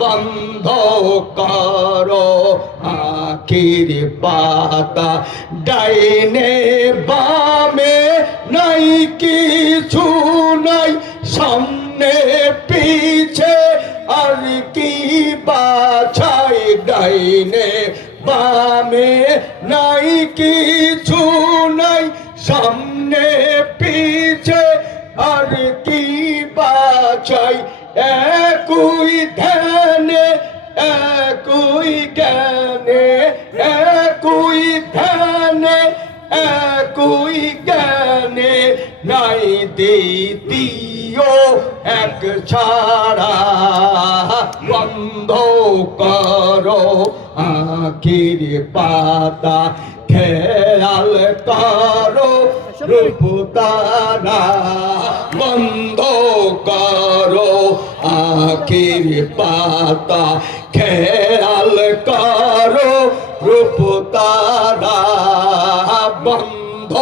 বন্ধ করো আখির পাতা ডাইনে বামে নাই কিছু নাই সামনে পিছে আর কি বাছাই ডাইনে বামে নাই কিছু নাই সামনে পিছে আর কি বাছাই একই ধ্যানে একই জ্ঞানে একই ধ্যানে একই জ্ঞানে নাই দ্বিতীয় এক ছাড়া বন্ধ করো আখির পাতা খেয়াল করো রূপ তারা বন্ধ করো আখির পাতা খেয়াল করো রূপ তারা বন্ধ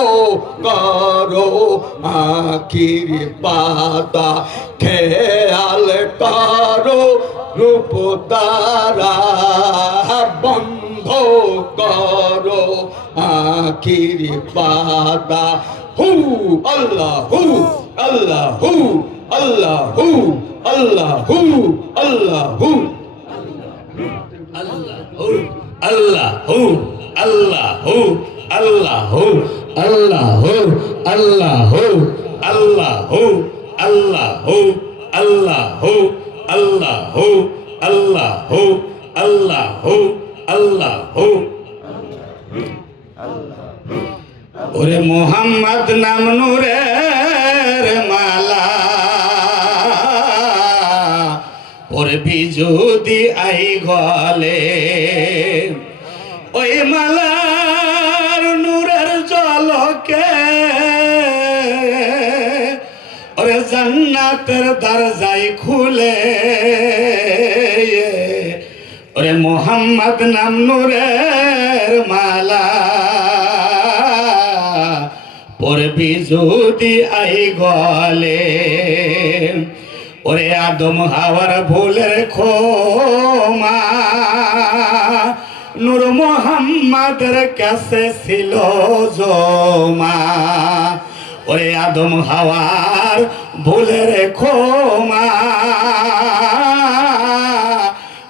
করো আখির পাতা খেয়াল করো রূপ তারা বন্ধ করো আখির পাতা হু আল্লাহ হু আল্লাহ হু আল্লাহ হু আল্লাহ হু আল্লাহ হু আল্লাহ হু আল্লাহ হু আল্লাহ হু আল্লাহ হু আল্লাহ হু আল্লাহ হু আল্লাহ হু আল্লাহ হু আল্লাহ হু আল্লাহ হু আল্লাহ হু আল্লাহ হু আল্লাহ হু ওরে মোহাম্মদ নাম নূরের মালা ওরে বিজুদি আই গলে ওই মালার নূরের ঝলকে ওরে জান্নাতের দরজাই খুলে ওরে মোহাম্মদ নাম নূরের মালা পড়বি যদি আই গলে ওরে আদম হাওয়ার ভুলের ক্ষমা নূর মোহাম্মদের কাছে ছিল জমা ওরে আদম হাওয়ার ভুলের ক্ষমা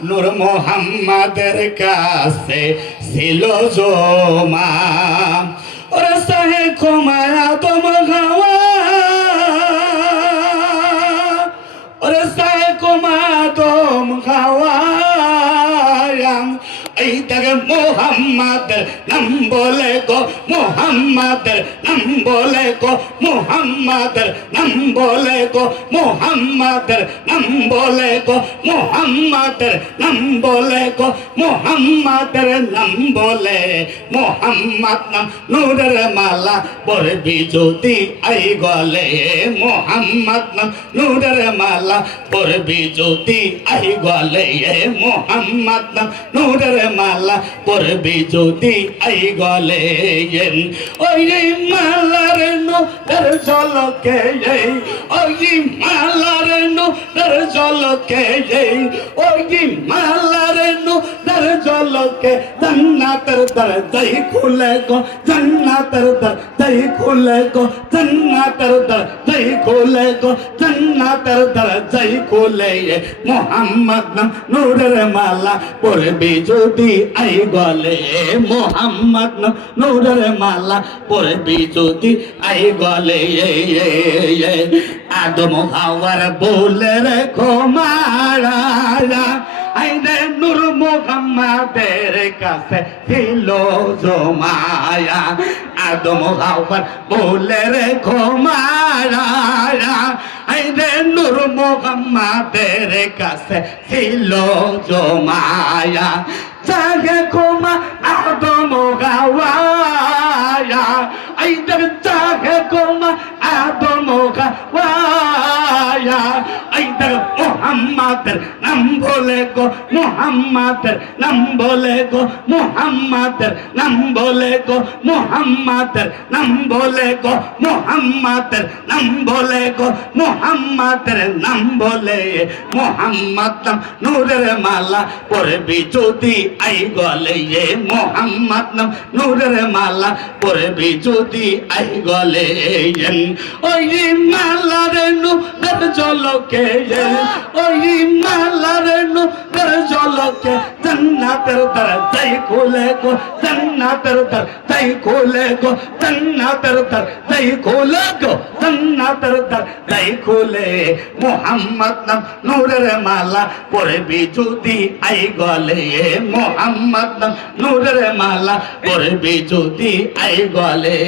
নূর মোহাম্মদের কাছে ছিল জমা ওরে সাহে ক্ষমা আদম হাওয়া ওরে সাহে ক্ষমা আদম হাওয়া এই দেখে মোহাম্মদের নাম বলে গো মোহাম্মদের নাম বলে গো মোহাম্মদের নাম বলে গো মোহাম্মদের নাম বলে গো মোহাম্মদের নাম বলে গো মোহাম্মদের নাম বলে মোহাম্মদ নাম নূরের মালা পড়বি যদি আই গলে মোহাম্মদ নাম নূরের মালা পড়বি যদি আই গলে মোহাম্মদ নাম নূরের মালা পড়বি যদি আই গলে ওই মালার নূরের ঝলকে ওই মালার নূরের ঝলকে ওই মালার নূরের ঝলকে জান্নাতের দরজাই খুলে গো জান্নাতের দরজাই খুলে গো জান্নাতের দরজাই খুলে গো জান্নাতের দরজাই খুলে মোহাম্মদ নাম নূরের মালা পড়বি যদি আই গলে মোহাম্মদ নাম নূরের মালা পড়বি যদি আই গলে আদম হাওয়ার ভুলের ক্ষমা আইনে নূর মোহাম্মদের কাছে ছিল জমায়া আদম হাওয়ার ভুলের ক্ষমা আইনে নূর মোহাম্মদের কাছে ছিল জমায়া চাহে ক্ষমা আদম হাওয়া আইনে চাহে ক্ষমা আদম হাওয়া আইনে মোহাম্মদের নাম বলে গো মুহাম্মাদের নাম বলে গো মুহাম্মাদের নাম বলে গো মুহাম্মাদের নাম বলে গো মুহাম্মাদের নাম বলে গো মুহাম্মাদের নাম বলে মুহাম্মদ নাম নূরের মালা পরবি যদি আই গলে মুহাম্মদ নাম নূরের মালা পরবি যদি আই গলে ওই মালার নূরের ঝলকে ওই মালার নূরের ঝলকে জান্নাতের দরজাই খুলে গো জান্নাতের দরজাই খুলে গো জান্নাতের দরজাই খুলে গো জান্নাতের দরজাই খুলে মুহাম্মদ নাম নূরের মালা পরবি যদি আই গলে মুহাম্মদ নাম নূরের মালা পরবি যদি আই গলে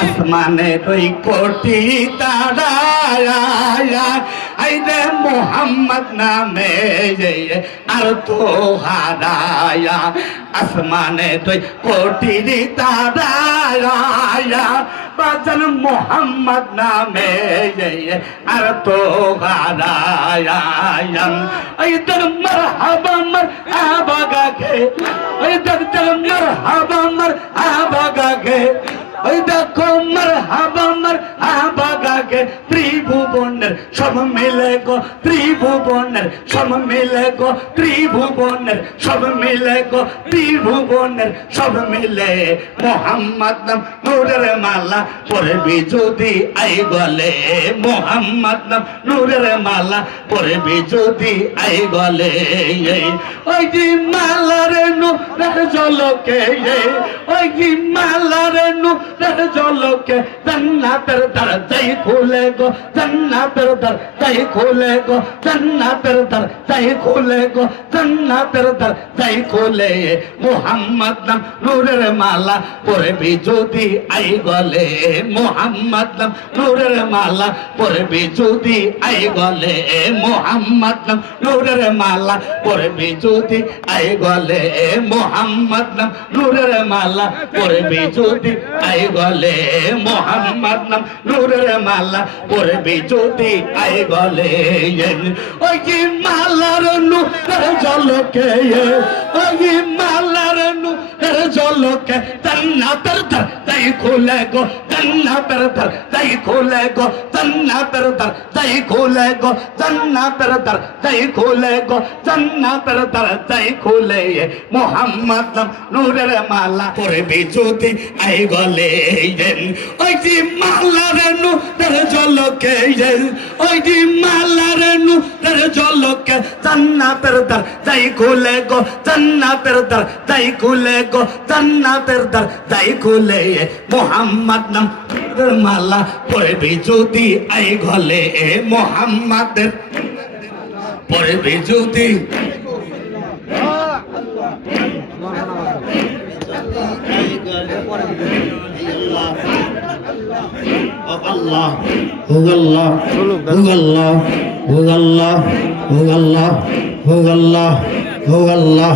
আসমানে দুই কোটি তারা আইরে মুহাম্মদ নামে আর তো হারায়া আসমানে দুই কোটি তারা বাজান মুহাম্মদ নামে আর তো হারায়া ইধর মারহাবা মারহাবা গে ইধর মারহাবা মারহাবা গে ওই দেখো মারহাবা মারহাবা গে ত্রিভুবনের সব মিলে গো ত্রিভুবনের সব মিলে গো ত্রিভুবনের সব মিলে গো ত্রিভুবনের সব মিলে মুহাম্মদ নাম নূরের মালা পরবি যদি আই গলে মুহাম্মদ নাম নূরের মালা পরবি যদি আই গলে ওই যে মালার নূরের ঝলকে ওই যে মালার নূরের ঝলকে জান্নাতের দরজাই খুলে গো জান্নাতের দরজাই খুলে গো জান্নাতের দরজাই খুলে গো জান্নাতের দরজাই খুলে মুহাম্মদ নাম নূরের মালা পরবি যদি আই গলে মুহাম্মদ নাম নূরের মালা পরবি যদি আই গলে মুহাম্মদ নাম নূরের মালা পরবি যদি আই গলে মুহাম্মদ নাম নূরের মালা পরবি যদি আই গলে মুহাম্মদ নাম নূরের মালা পরবি যদি আই গলে ওই যে মালার নূরের ঝলকে ওই মালার নূরের ঝলকে জান্নাতের দরজাই খুলে গো জান্নাতের দরজাই খুলে গো জান্নাতের দরজাই খুলে গো জান্নাতের দরজাই খুলে গো জান্নাতের দরজাই খুলে মুহাম্মদ নাম নূরের মালা পরবি যদি আই গলে ওই যে মালার নূরের ঝলকে ওই যে মালার নূরের ঝলকে জান্নাতের দরজাই খুলে গো জান্নাতের দরজাই খুলে গো জান্নাতের দরজাই খুলে মুহাম্মদ নাম নূরের মালা পরবি যদি আই গলে মুহাম্মাদের পরবি যদি Allah, Allah, Allah, Allah, Allah, Allah, Allah, Allah,